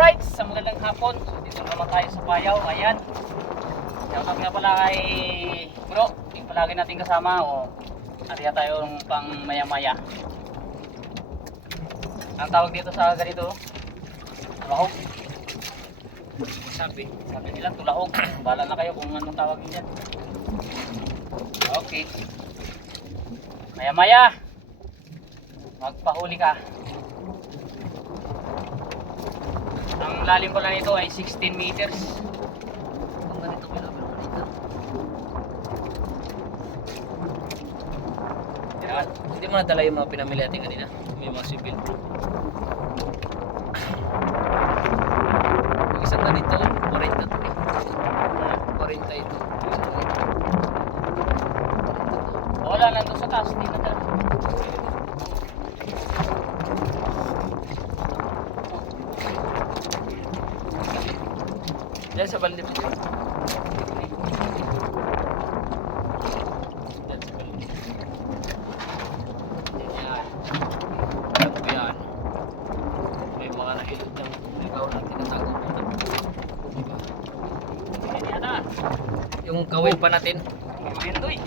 Alright, sa magandang hapon. So, dito naman tayo sa Payaw. Ayan. Shoutout nga pala kay bro. Yung palagi natin kasama. O, ariya tayo ng pang maya-maya. Ang tawag dito sa ganito, tulahog. Sabi nila tulahog. Bala na kayo kung anong tawag niyan. Okay. Maya-maya. Magpahuli ka. Ang lalim pala nito ay 16 meters. Kung ganito kailangan pa dito. Yan. Hindi mo nadala yung mga pinamili natin kanina. May mga civil group. Yung isang ganito, 40 to eh. 40 ito. Yung isang ganito. Wala nandun sa taas. Hindi na dala. Diyan sa balde po dyan. Diyan sa balde. Yan. Alam ko yan. May mga nahilot ng ikaw na tinatago mo na. Diba? Yan yata. Yung kawin pa natin. Kumain to eh.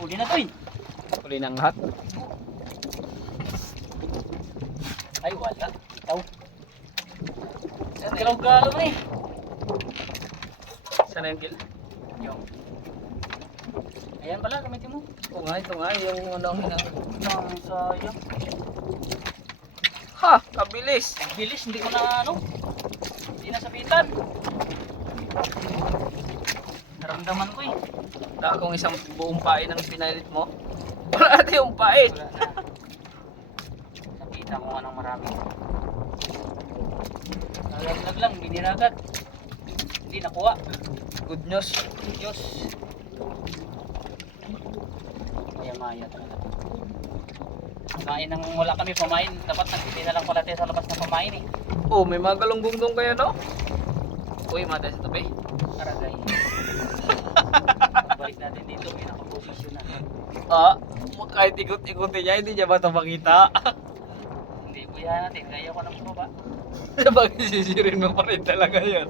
Huli na to eh. Huli ng lahat. Ay wala. Ikaw. Galaw-galaw na eh. Sana yung gil? Yung. Ayan pala, gamitin mo. Oo nga, ito nga. Yung ano ang hinahal. Ang sayang. Ha! Kabilis! Bilis, hindi ko na ano. Hindi nasabitan. Naramdaman ko eh. Wala akong isang buong pain ang pinalit mo. Wala natin yung pain. Wala na. Nakita ko nga ng marami. Nalaglag lang, biniragat. Hindi nakuha. Good news. Diyos. Maya-maya talaga. Pamain nang wala kami pamain. Dapat nagpili na lang pala tayo sa labas na pamain eh. Oh, may mga galunggong kaya no? Uy, mata sa tabi. Karagay. Balik natin dito, may nakaposisyon na. Ah, kahit ikot-ikutin niya, hindi niya ba ito makita? Hindi, buyahan natin. Kaya ko ng baba. Bakit sisirin mo pa rin talaga yun?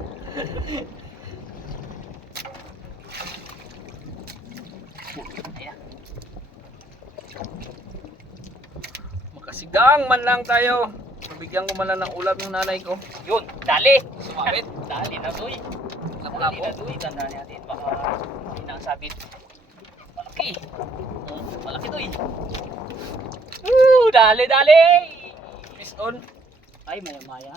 Ayan. Makasigang man lang tayo. Mabigyan ko man lang ng ulam yung nanay ko. Yun, dali! Sumabit. Dali na doy. Dali na doy. Tanda natin. Baka hindi nakasabit. Malaki. Malaki doy. Woo! Dali, dali! Fish on. Ay, maya-maya.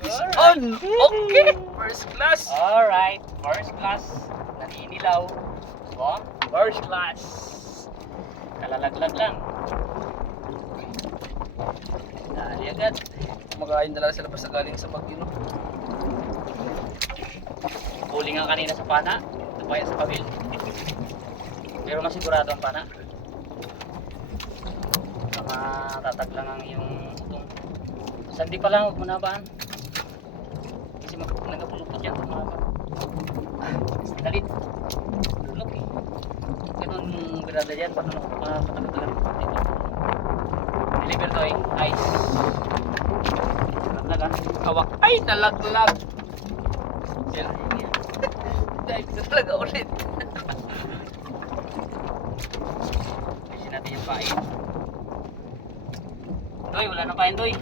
Fish on. Okay. First class. Alright, first class. Naninilaw. Oh, first class. Kalalaglag lang. Dali agad. Kumakain na lang sila pa sa galing sa Bagino. Huli nga kanina sa pana. Ito pa yan sa kabil. Pero masigurado ang pana. Baka tatag lang ang iyong utong. Sandi pa lang, huwag mo nabaan. Kasi nagapulupot yan. Dalit. Lulok eh. Ganun birada dyan. Patagdagan dito. Deliver to eh. Ice. Nalaglag ah. Hawak. Ay, nalaglag. Yan. Dive na talaga ulit. Ayusin natin yung pain. Doy, wala nang pain doy.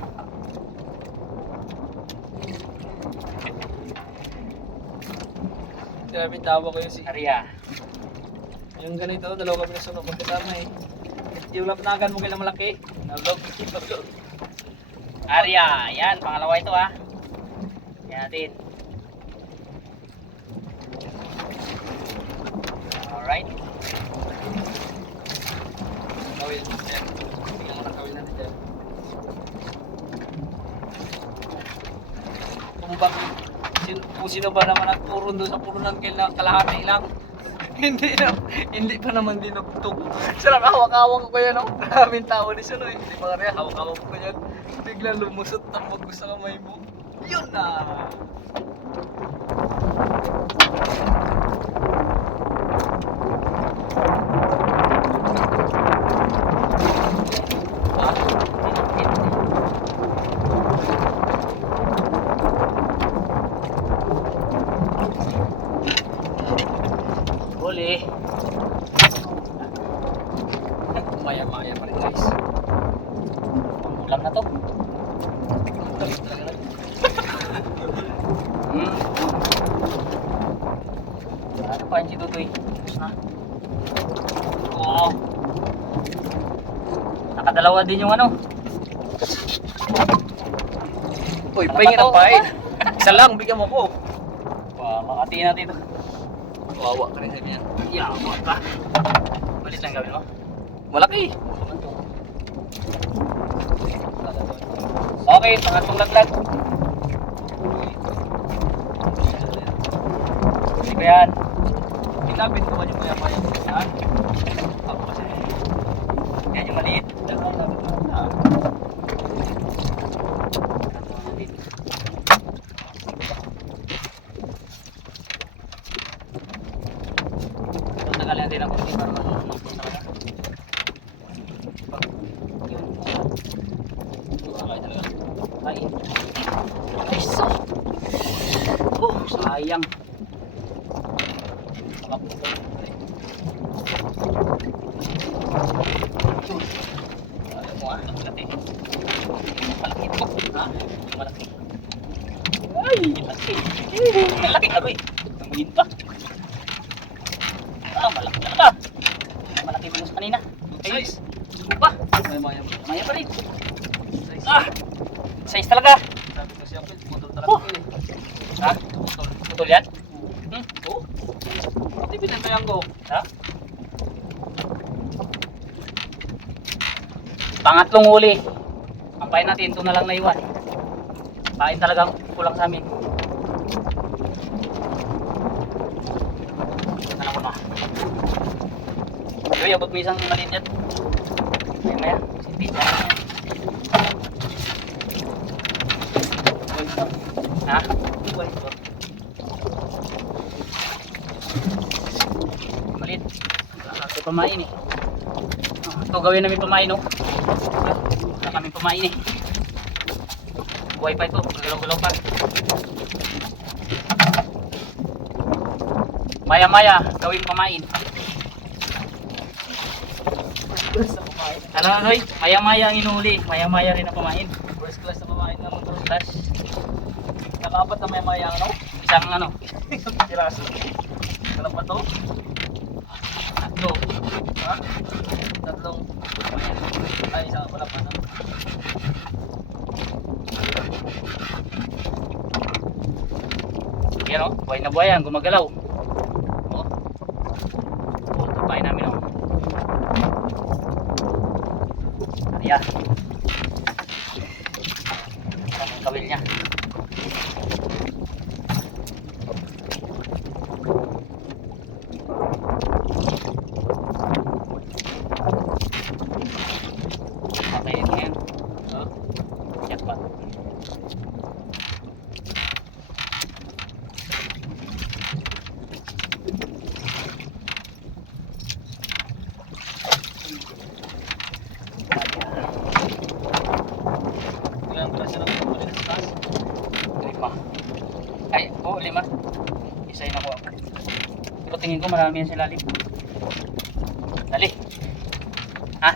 Sinabi tawa ko yung si... Arya. Yung ganito, dalawa kami na sunod. Magkasama eh. Yung lapnagan mo kailang malaki. Nalog. Arya. Yan, pangalawa ito ha. Yan natin. Alright. Kawil. Yan. Tingnan mo na kawil natin dyan. Kung sino ba naman nagturon doon sa purunan kailang kalahati lang. Hindi pa naman dinugtog. Sarap hawak-hawak ko yan, no? Maraming tao ni Suno, eh. Hindi pa kaya hawak-hawak ko yan. Biglang lumusot ang magos sa kamay mo. Yun na! Ha? dalawa din yung ano. Uy, Ano pahingin ba to? ang pain. Isa lang, bigyan mo ko. Makati natin ito. Kawawa ka rin sa yan. Yawa ka. Balit lang gawin mo. Malaki. Okay, pangatlong laglag. Hindi ko yan. Ilapit ko ba yung maya-maya? Saan? Ako kasi. Yan yung maliit. Tagalin natin ang konti para malulunok po talaga. Yun. Okay talaga. Ay. Ay, so. Oh, sayang. Alam mo malaki. Malaki ito. Ha? Malaki. Ay, malaki. Malaki, aroy. Tumuhin pa. Malaki na ka. Malaki mo sa kanina. Size. Suko pa. Maya-maya. Maya pa rin. Size. Size talaga. Sabi ko siya, putol talaga Oh. yun eh. Ha? Putol. Putol yan? Oo. Pati pinantayan ko. Ha? Pangatlong huli. Ang pain natin, ito na lang naiwan. Pain talagang kulang sa amin. Ano ko na? Yoy, abot mo isang maliit yan. Maya, sinti. Ha? Maliit. Ito pamain eh. Ito gawin namin pamain, no? Wala kami pamain eh. Buhay pa ito, galaw-galaw pa. Maya-maya, gawin pamain. Ano, Roy? Maya-maya ang inuuli. Maya-maya rin ang pamain. First class na kumain naman to. Plus, Nakapat na maya-maya ano? isang ano, Isang piraso. Alam ba to? tatlo. Ha? Tatlong. Ay, isang wala pa na. Yan o, buhay na buhay yan, gumagalaw. O, tapain namin o. Ayan. Ang kawil niya. Okay, ngayon. Jackpot. Ilang piraso na ito ulit sa taas? 5. Ay, oo, 5. Isa yun ako. Pero tingin ko marami yan sa lalim. Dali. Ha?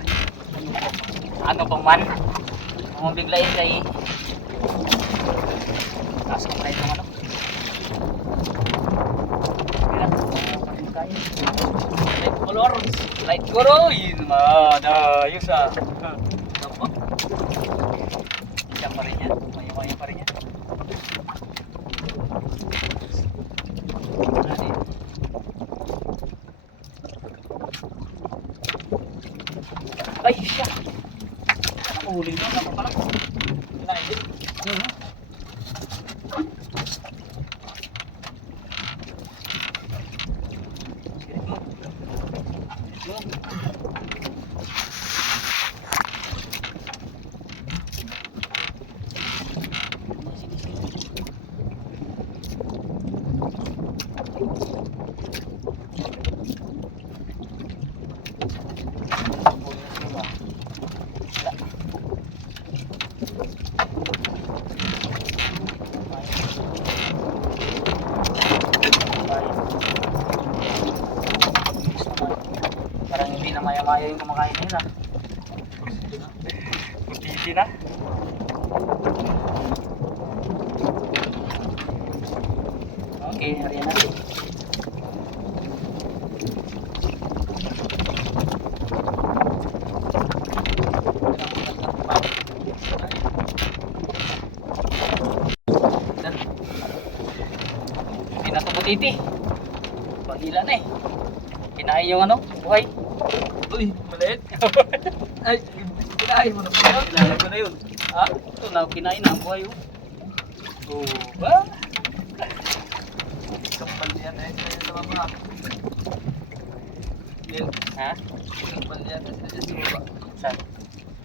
Ano pang man? Ang mabiglayin kay... Taas ko na itong ano. Kailan? Kain. Like colors. Light guro. Yun madayos ah. Ako. Siya pa rin yan. Maya-maya pa rin yan. Dali. Ay, siya. Ano huli mo? Ano pala? Kinain din. Parang hindi na maya-maya yung kumakain nila. Putiti na. Okay, hariyan natin. titi. Pagila na eh. Kinain yung ano, buhay. Uy, maliit. Ay, kinain mo na po yun. Kinain ko na yun. Ha? Ito na, kinain na ang buhay oh. Oh, ba? Kampal yan eh. Sa'yo sa baba. Lil, Ha? kampal yan eh. Sa'yo sa baba. Saan?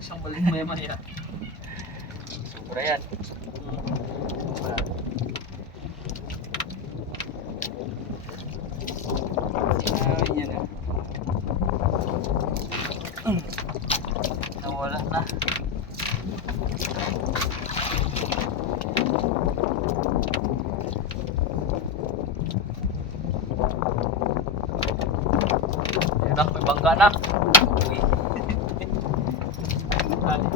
Isang balik maya-maya. Sobra yan. Sinabi niya na. Nawala na. Ayan, may bangka na. Uy. Dali.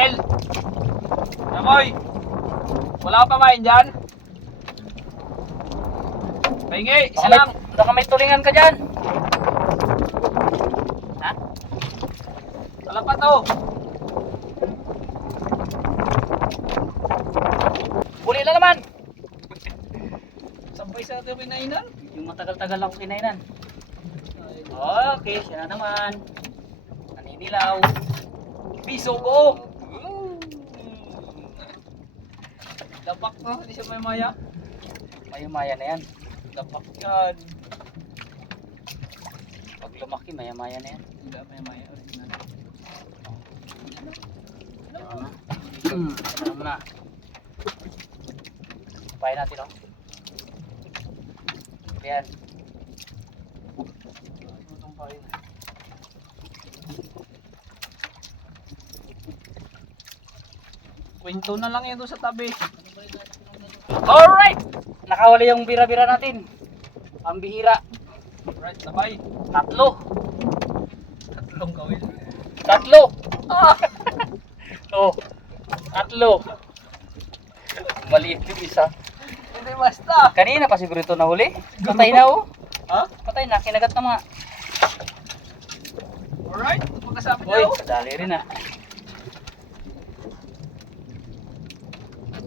El! Nakoy! Wala ka pa main dyan? Pahingi, isa lang. Baka may tulingan ka dyan. Ha? Wala pa to. Huli na naman. Sampay sa ating pinainan. Yung matagal-tagal ako kinainan. Okay, siya na naman. Naninilaw. Piso ko! Dapak no, hindi siya may maya. Maya-maya na yan. Dapak yan. Pag lumaki, maya-maya na yan. Hindi may maya. Original. Ano na? Pahay natin, oh. Ayan. Tutong pa rin. Kwento na lang yan doon sa tabi. Alright! Nakawali yung bira-bira natin. Ang bihira. Right, sabay. Tatlo. Tatlong kawil. Tatlo! Oh, tatlo. Maliit yung isa. Hindi basta. Kanina pa siguro ito nahuli. Patay na, oh. Ha? Patay na, kinagat na mga. Alright, magkasabi Uy, na ako. kadali rin ah.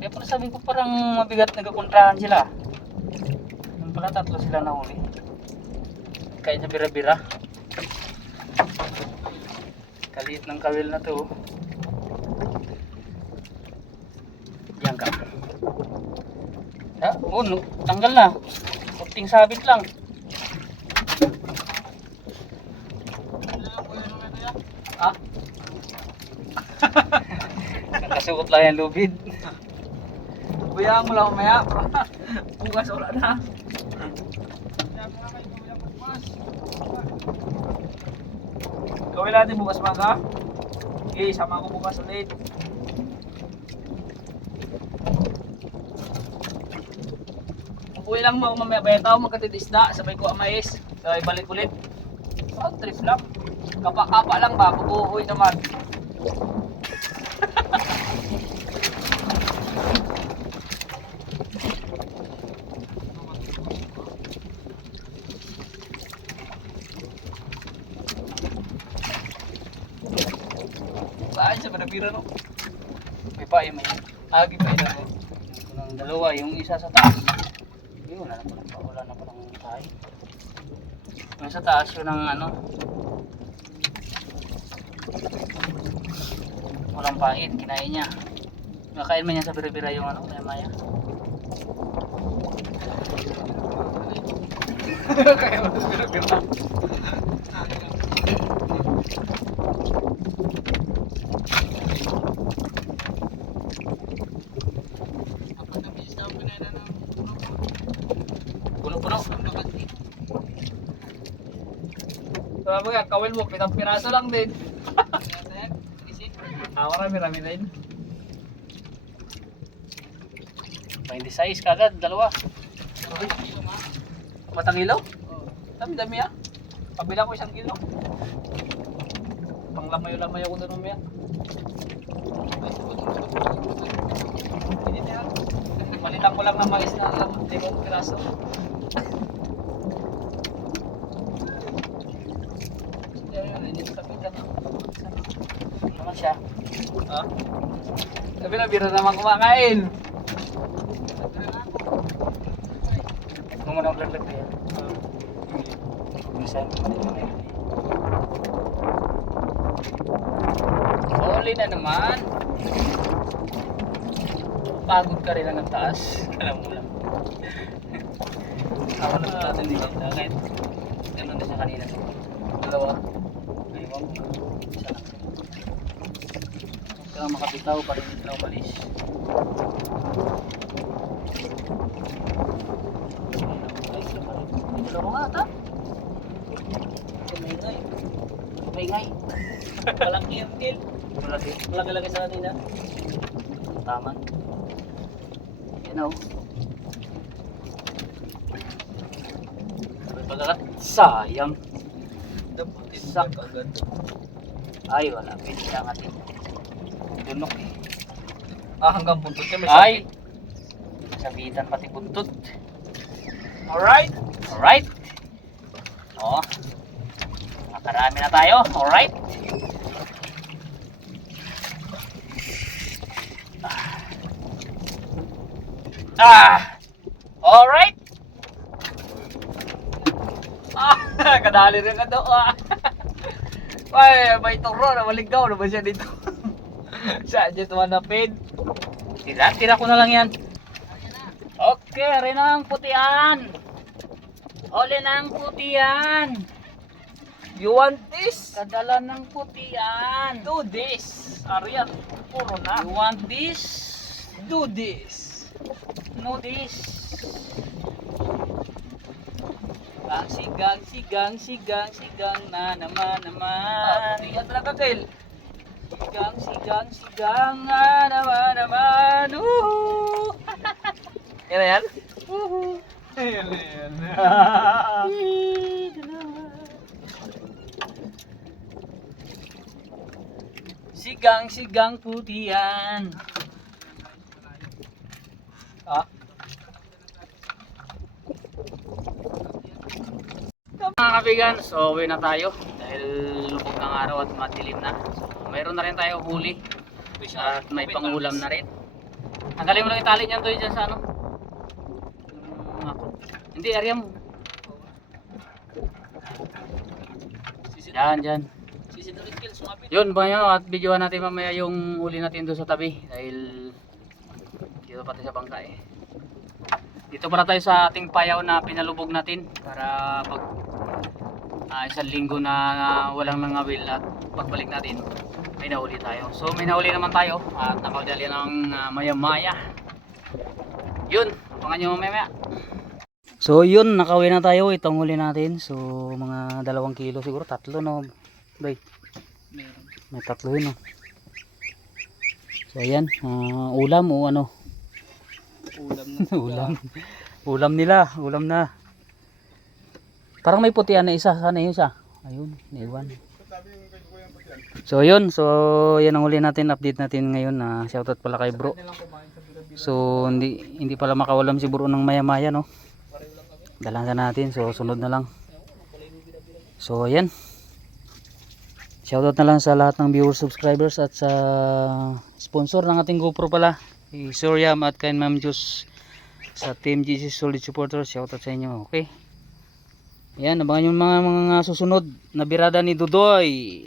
Kaya pala sabi ko parang mabigat nagkakontrahan sila. Yung pala tatlo sila nahuli. Kaya sa bira-bira. Kaliit ng kawil na to. Yan ka. Ha? Oh, no, tanggal na. Kunting sabit lang. Ha? Nakasuot lang yung lubid. Bayaan mo lang mamaya. Bukas wala na. Gawin natin bukas mga. Okay, sama ko bukas ulit. Uwi lang mo mamaya bayataw magkatidisda. Sabay ko amais. Sabay balik ulit. Road trip lang. Kapa-kapa lang ba? Pag-uwi naman. Saan siya manapira no? May pa yung may. Agi pa yun ako. Yung dalawa, yung isa sa taas. Hindi, wala na pala. Wala na palang tayo. Yung sa taas yun ang ano. Walang pait, kinain niya. Nakain man niya sa bira-bira yung ano, maya-maya. Kaya mo pira-pira. Puno-puno. Sabi nga, kawin mo, pitang piraso lang din. Marami din. 26 kagad, dalawa. Matang kilo? Dami-dami ah. Pabila ko 1 kilo. Panglamayo-lamayo ko doon mamaya. Palitan ko lang ng mais na 5 piraso. Hindi sa kapitan. Ano naman siya? Ha? Sabi na, bira naman kumakain. Huwag mo na vlog-vlog kaya. Minsan, huli na naman. Pagod ka rin ang taas. Alam mo lang. Ako lang natin dito. Kahit ganun din sa kanina. Dalawa. Ayun. Isa lang. Kaya makapitaw pa rin dito na umalis. Dalawa nga ata. Kumingay. Maingay. Walang kill. Malaki. Malaki-laki sa kanina. Tama. Yan o. Pagkakat. Sayang. Dapat Sak. agad. Ay wala. Pwede lang atin. Dunok eh. Hanggang buntot ka may Ay! Sabitan pati buntot. Alright. Alright. O. Makarami na tayo. Alright. Alright. Kadali rin ka daw. Ay, may turo na maligaw na ba siya dito? Siya dyan tumanapin. Tira ko na lang yan. Okay, rin ang putian. Oli ng putian. You want this? Kadala ng putian. Do this. Ariyan, puro na. You want this? Do this. No this. Sigang na naman. Iyan talaga, Kyle. Sigang na naman. Woohoo! Yan na yan? Woohoo! Yan na yan. Sigang putian. Ah? Mga kabigan, so uwi na tayo dahil lubog ng araw at madilim na. So mayroon na rin tayo huli at may pangulam na rin. Tanggalin mo lang itali niyan doon dyan sa ano. Ako. Hindi, area mo. Yan. Sisinulit, Kyle, sumapit. Yun ba yun, at videoan natin mamaya yung huli natin doon sa tabi dahil dito pati sa bangka eh. Dito pala tayo sa ating payaw na pinalubog natin para pag isang linggo na walang nangawil at pagbalik natin may nahuli tayo. So may nahuli naman tayo at nakaudali ng maya-maya. Yun, abangan nyo mamaya. So yun, nakauwi na tayo. Itong huli natin. So mga 2 kilo siguro, 3 no. Bay. May 3 yun no. So ayan, ulam o ano. Ulam nila, ulam na. Parang may putian na isa, sana yun siya. Ayun, naiwan. So yun, yan ang huli natin, update natin ngayon na shoutout pala kay bro. So hindi pala makawalam si bro ng maya-maya no. Dalangan natin, so sunod na lang. So ayan. Shoutout na lang sa lahat ng viewers, subscribers at sa sponsor ng ating GoPro pala. Suryam at kay Ma'am Juice sa Team GC Solid Supporters. Shoutout sa inyo, okay? Ayan, abangan yung mga susunod na birada ni Dudoy.